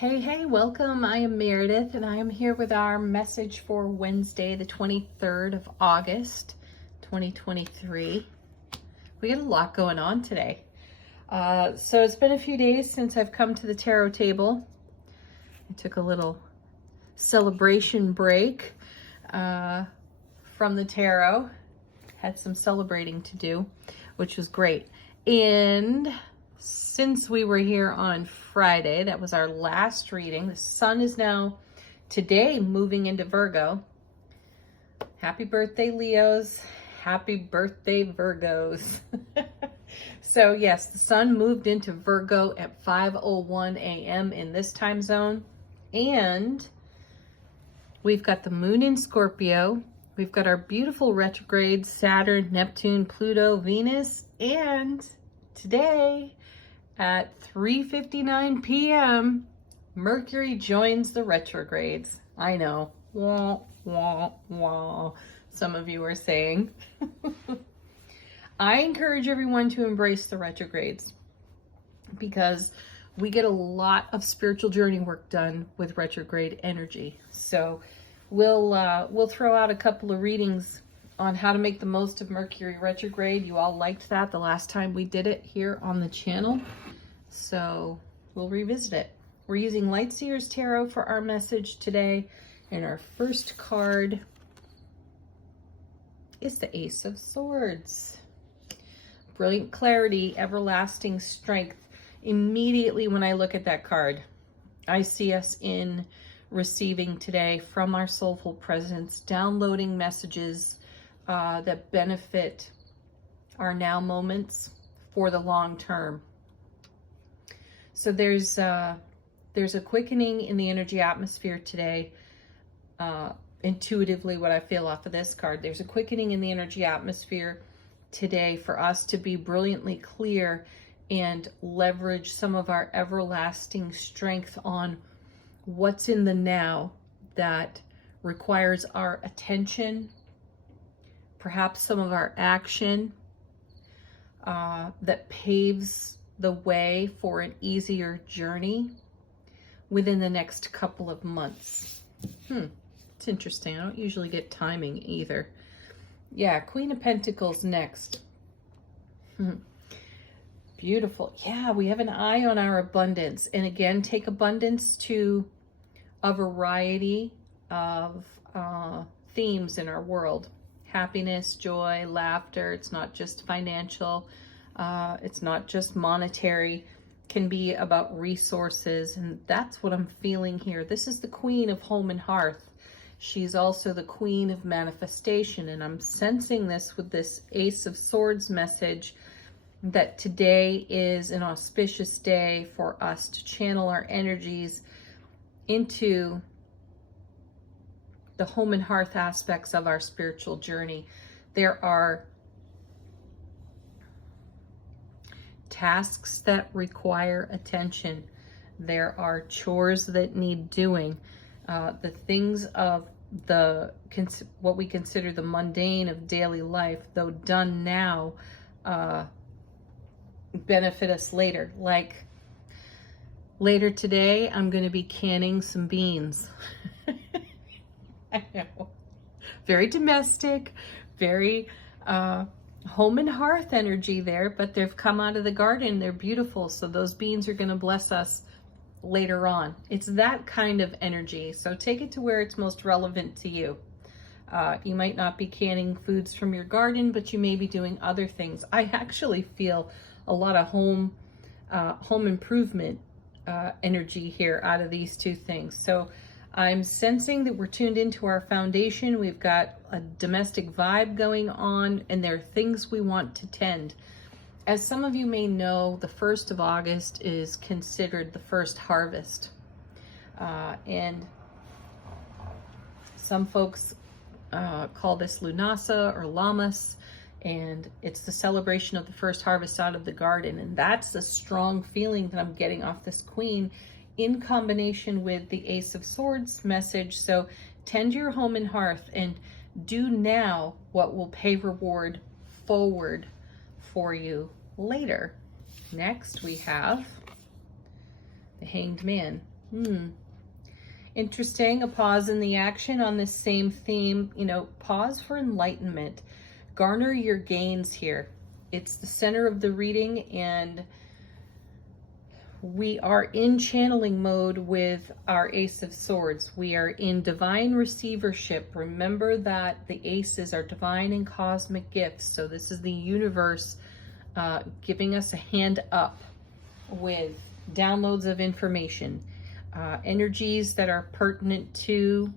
Hey, welcome. I am Meredith, and I am here with our message for Wednesday, the 23rd of August, 2023. We got a lot going on today. So it's been a few days since I've come to the tarot table. I took a little celebration break from the tarot. Had some celebrating to do, which was great. And since we were here on Friday, that was our last reading. The sun is now today moving into Virgo. Happy birthday, Leos. Happy birthday, Virgos. So yes, the sun moved into Virgo at 5:01 a.m. in this time zone. And we've got the moon in Scorpio. We've got our beautiful retrogrades, Saturn, Neptune, Pluto, Venus, and today at 3:59 p.m., Mercury joins the retrogrades. I know. Wah, wah, wah. Some of you are saying. I encourage everyone to embrace the retrogrades because we get a lot of spiritual journey work done with retrograde energy. So we'll throw out a couple of readings on how to make the most of Mercury retrograde. You all liked that the last time we did it here on the channel. So we'll revisit it. We're using Light Seers Tarot for our message today. And our first card is the Ace of Swords. Brilliant clarity, everlasting strength. Immediately when I look at that card, I see us in receiving today from our soulful presence, downloading messages that benefit our now moments for the long term. So there's a quickening in the energy atmosphere today. Intuitively, what I feel off of this card, there's a quickening in the energy atmosphere today for us to be brilliantly clear and leverage some of our everlasting strength on what's in the now that requires our attention, perhaps some of our action that paves the way for an easier journey within the next couple of months. It's interesting. I don't usually get timing either. Yeah, Queen of Pentacles next. Beautiful. Yeah, we have an eye on our abundance. And again, take abundance to a variety of themes in our world. Happiness, joy, laughter. It's not just financial. It's not just monetary. Can be about resources. And that's what I'm feeling here. This is the Queen of Home and Hearth. She's also the Queen of Manifestation. And I'm sensing this with this Ace of Swords message, that today is an auspicious day for us to channel our energies into the home and hearth aspects of our spiritual journey. There are tasks that require attention. There are chores that need doing. The things of what we consider the mundane of daily life, though done now, benefit us later. Like later today, I'm going to be canning some beans. I know. Very domestic, very home and hearth energy there, but they've come out of the garden. They're beautiful. So those beans are going to bless us later on. It's that kind of energy. So take it to where it's most relevant to you. You might not be canning foods from your garden, but you may be doing other things. I actually feel a lot of home improvement energy here out of these two things. So I'm sensing that we're tuned into our foundation. We've got a domestic vibe going on, and there are things we want to tend. As some of you may know, the 1st of August is considered the first harvest. And some folks call this Lunasa or Lammas, and it's the celebration of the first harvest out of the garden. And that's a strong feeling that I'm getting off this Queen in combination with the Ace of Swords message. So tend your home and hearth and do now what will pay reward forward for you later. Next we have the Hanged Man. Interesting. A pause in the action on this same theme. You know, pause for enlightenment. Garner your gains here. It's the center of the reading, and we are in channeling mode with our Ace of Swords. We are in divine receivership. Remember that the aces are divine and cosmic gifts. So this is the universe giving us a hand up with downloads of information, energies that are pertinent to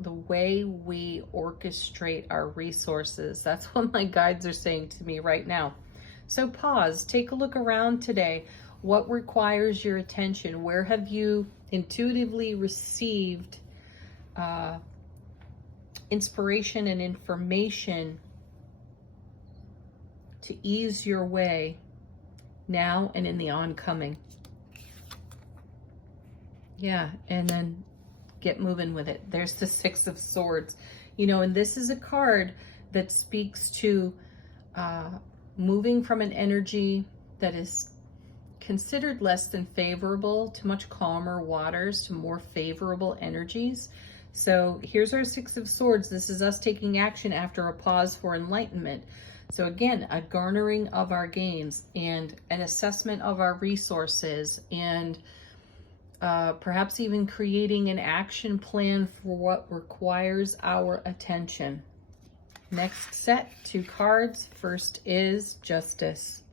the way we orchestrate our resources. That's what my guides are saying to me right now. So pause, take a look around today. What requires your attention? Where have you intuitively received inspiration and information to ease your way now and in the oncoming? Yeah, and then get moving with it. There's the Six of Swords. You know, and this is a card that speaks to moving from an energy that is considered less than favorable to much calmer waters to more favorable energies. So here's our Six of Swords. This is us taking action after a pause for enlightenment. So again, a garnering of our gains and an assessment of our resources, and perhaps even creating an action plan for what requires our attention. Next set, 2 cards. First is Justice.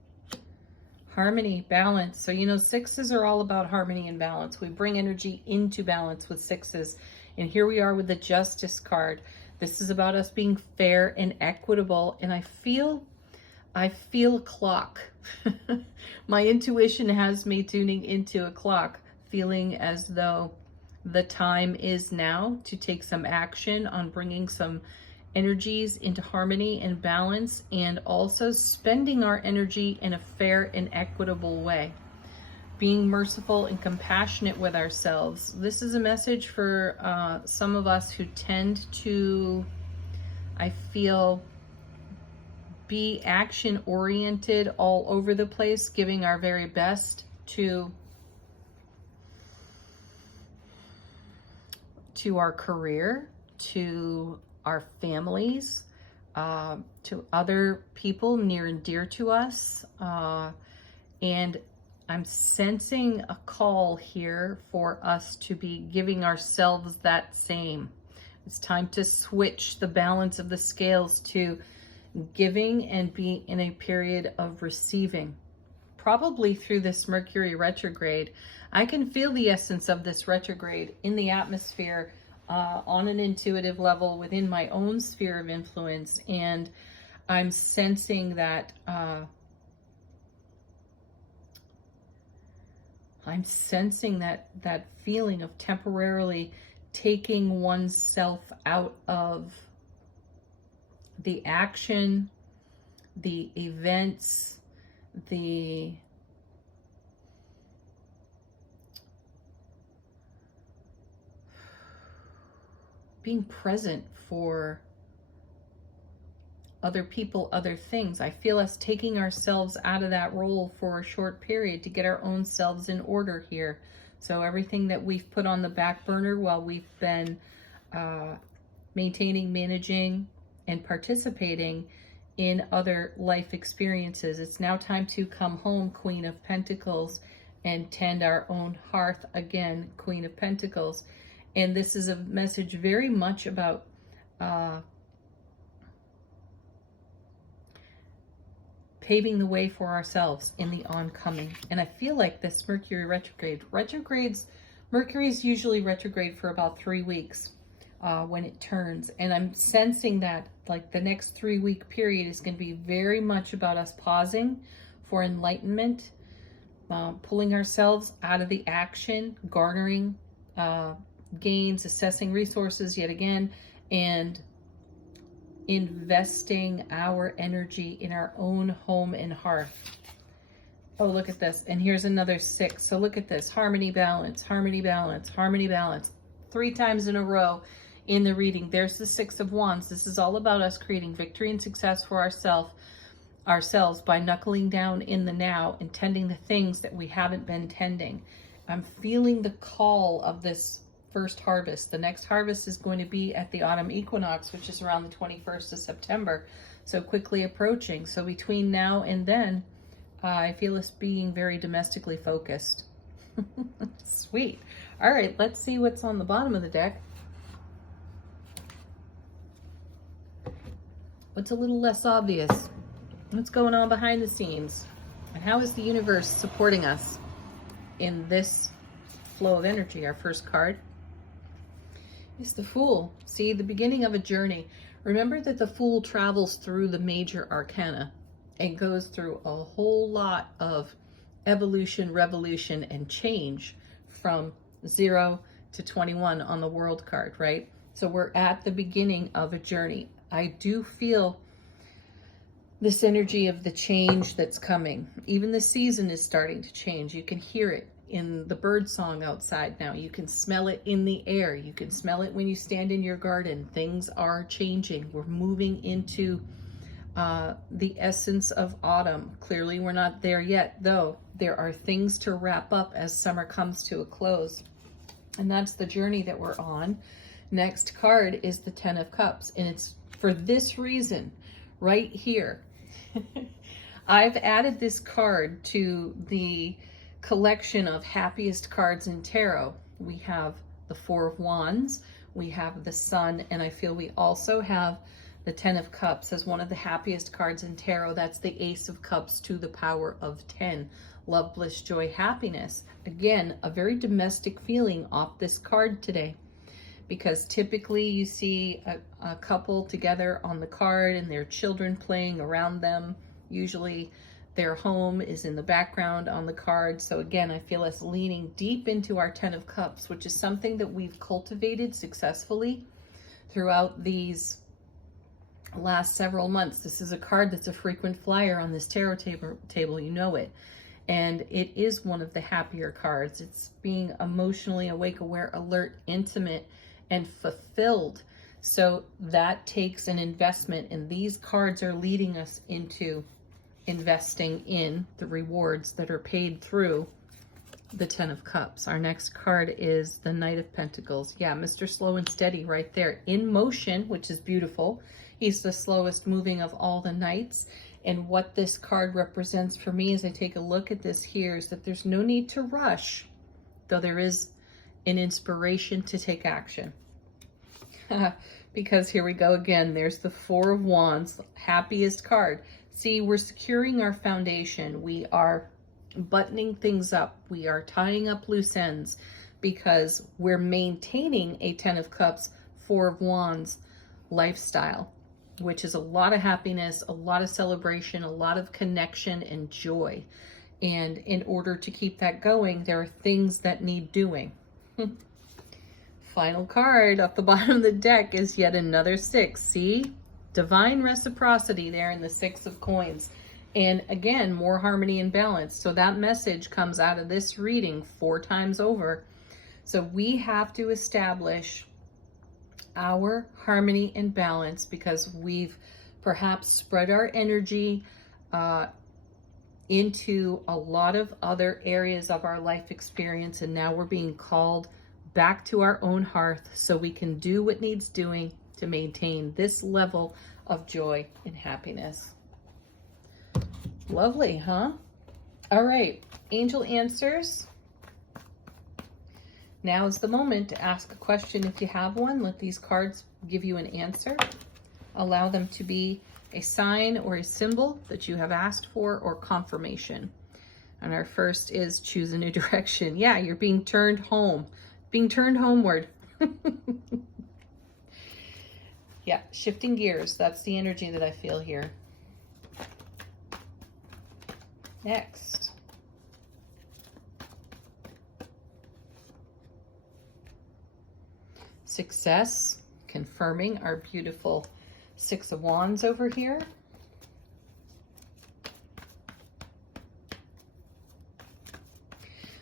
Harmony, balance. So, you know, sixes are all about harmony and balance. We bring energy into balance with sixes. And here we are with the Justice card. This is about us being fair and equitable. And I feel a clock. My intuition has me tuning into a clock, feeling as though the time is now to take some action on bringing some energies into harmony and balance, and also spending our energy in a fair and equitable way. Being merciful and compassionate with ourselves. This is a message for some of us who tend to, I feel, be action-oriented all over the place, giving our very best to our career, to our families, to other people near and dear to us. And I'm sensing a call here for us to be giving ourselves that same. It's time to switch the balance of the scales to giving and be in a period of receiving. Probably through this Mercury retrograde, I can feel the essence of this retrograde in the atmosphere on an intuitive level within my own sphere of influence. And I'm sensing that that feeling of temporarily taking oneself out of the action, the events, the being present for other people, other things. I feel us taking ourselves out of that role for a short period to get our own selves in order here. So everything that we've put on the back burner while we've been maintaining, managing, and participating in other life experiences. It's now time to come home, Queen of Pentacles, and tend our own hearth again, Queen of Pentacles. And this is a message very much about paving the way for ourselves in the oncoming. And I feel like this Mercury Mercury is usually retrograde for about 3 weeks when it turns. And I'm sensing that like the next 3-week period is going to be very much about us pausing for enlightenment, pulling ourselves out of the action, garnering gains, assessing resources yet again, and investing our energy in our own home and hearth. Oh, look at this. And here's another 6. So look at this. Harmony, balance, harmony, balance, harmony, balance. 3 times in a row in the reading. There's the 6 of Wands. This is all about us creating victory and success for ourselves. ourselves by knuckling down in the now and tending the things that we haven't been tending. I'm feeling the call of this first harvest. The next harvest is going to be at the autumn equinox, which is around the 21st of September. So quickly approaching. So between now and then, I feel us being very domestically focused. Sweet. All right, let's see what's on the bottom of the deck. What's a little less obvious? What's going on behind the scenes? And how is the universe supporting us in this flow of energy? Our first card is the Fool. See, the beginning of a journey. Remember that the Fool travels through the major arcana and goes through a whole lot of evolution, revolution, and change from 0 to 21 on the World card, right? So we're at the beginning of a journey. I do feel this energy of the change that's coming. Even the season is starting to change. You can hear it in the bird song outside now. You can smell it in the air. You can smell it when you stand in your garden. Things are changing. We're moving into the essence of autumn. Clearly, we're not there yet, though. There are things to wrap up as summer comes to a close. And that's the journey that we're on. Next card is the Ten of Cups. And it's for this reason right here. I've added this card to the collection of happiest cards in tarot. We have the Four of Wands, we have the Sun, and I feel we also have the Ten of Cups as one of the happiest cards in tarot. That's the Ace of Cups to the power of 10. Love, bliss, joy, happiness. Again, a very domestic feeling off this card today, because typically you see a couple together on the card and their children playing around them. Usually their home is in the background on the card. So again, I feel us leaning deep into our Ten of Cups, which is something that we've cultivated successfully throughout these last several months. This is a card that's a frequent flyer on this tarot table, you know it. And it is one of the happier cards. It's being emotionally awake, aware, alert, intimate, and fulfilled. So that takes an investment, and these cards are leading us into investing in the rewards that are paid through the Ten of Cups. Our next card is the Knight of Pentacles. Yeah, Mr. Slow and Steady right there in motion, which is beautiful. He's the slowest moving of all the knights. And what this card represents for me as I take a look at this here is that there's no need to rush, though there is an inspiration to take action. Because here we go again. There's the Four of Wands, happiest card. See, we're securing our foundation. We are buttoning things up. We are tying up loose ends because we're maintaining a Ten of Cups, Four of Wands lifestyle, which is a lot of happiness, a lot of celebration, a lot of connection and joy. And in order to keep that going, there are things that need doing. Final card off the bottom of the deck is yet another 6. See? Divine reciprocity there in the 6 of coins. And again, more harmony and balance. So that message comes out of this reading 4 times over. So we have to establish our harmony and balance because we've perhaps spread our energy into a lot of other areas of our life experience, and now we're being called back to our own hearth so we can do what needs doing to maintain this level of joy and happiness. Lovely, huh? All right, angel answers. Now is the moment to ask a question if you have one. Let these cards give you an answer. Allow them to be a sign or a symbol that you have asked for or confirmation. And our first is choose a new direction. Yeah, you're being turned home, being turned homeward. Yeah, shifting gears. That's the energy that I feel here. Next. Success, confirming our beautiful 6 of Wands over here.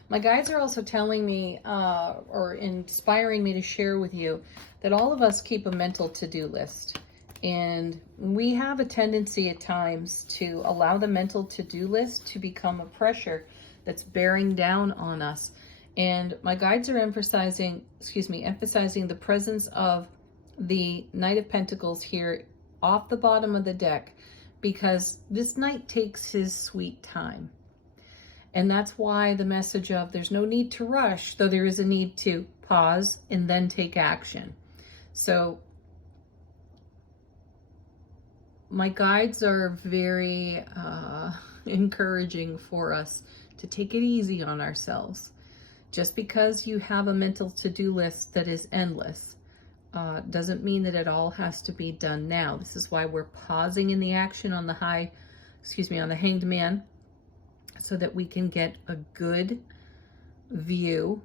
My guides are also telling me or inspiring me to share with you that all of us keep a mental to-do list. And we have a tendency at times to allow the mental to-do list to become a pressure that's bearing down on us. And my guides are emphasizing the presence of the Knight of Pentacles here off the bottom of the deck, because this knight takes his sweet time. And that's why the message of there's no need to rush, though there is a need to pause and then take action. So my guides are very encouraging for us to take it easy on ourselves. Just because you have a mental to-do list that is endless doesn't mean that it all has to be done now. This is why we're pausing in the action on the Hanged Man, so that we can get a good view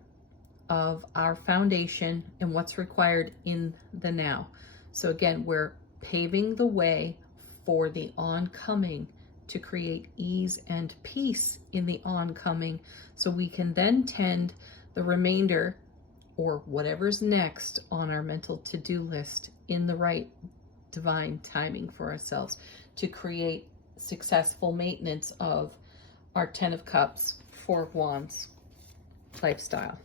of our foundation and what's required in the now. So again, we're paving the way for the oncoming, to create ease and peace in the oncoming, so we can then tend the remainder or whatever's next on our mental to-do list in the right divine timing for ourselves, to create successful maintenance of our 10 of Cups, 4 of Wands lifestyle.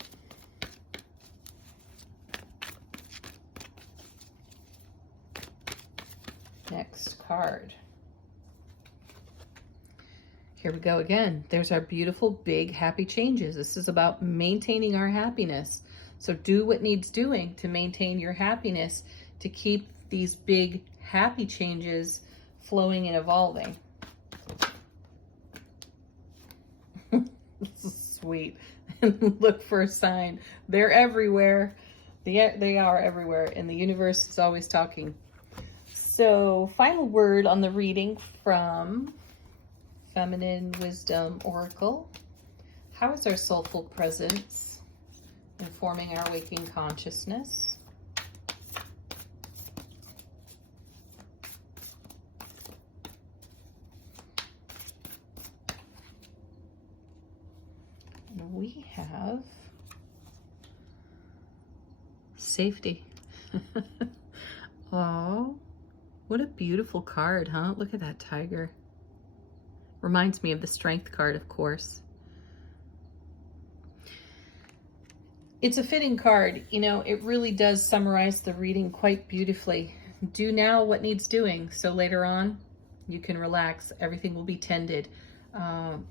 Next card. Here we go again. There's our beautiful, big, happy changes. This is about maintaining our happiness. So do what needs doing to maintain your happiness, to keep these big, happy changes flowing and evolving. This is sweet. And look for a sign. They're everywhere. They are everywhere. And the universe is always talking. So, final word on the reading from Feminine Wisdom Oracle. How is our soulful presence informing our waking consciousness? And we have safety. Oh, what a beautiful card, huh? Look at that tiger. Reminds me of the Strength card, of course. It's a fitting card. You know, it really does summarize the reading quite beautifully. Do now what needs doing, so later on you can relax. Everything will be tended.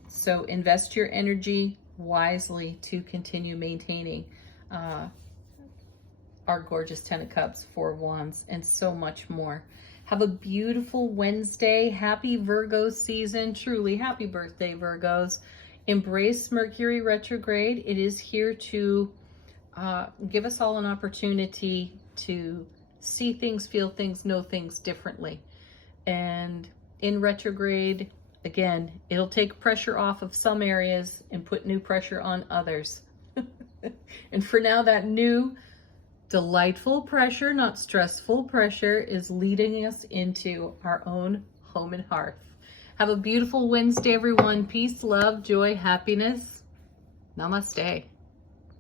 So invest your energy wisely to continue maintaining our gorgeous 10 of Cups, 4 of Wands, and so much more. Have a beautiful Wednesday. Happy Virgo season. Truly, happy birthday, Virgos. Embrace Mercury retrograde. It is here to give us all an opportunity to see things, feel things, know things differently. And in retrograde, again, it'll take pressure off of some areas and put new pressure on others. And for now, that new delightful pressure, not stressful pressure, is leading us into our own home and hearth. Have a beautiful Wednesday, everyone. Peace, love, joy, happiness. Namaste.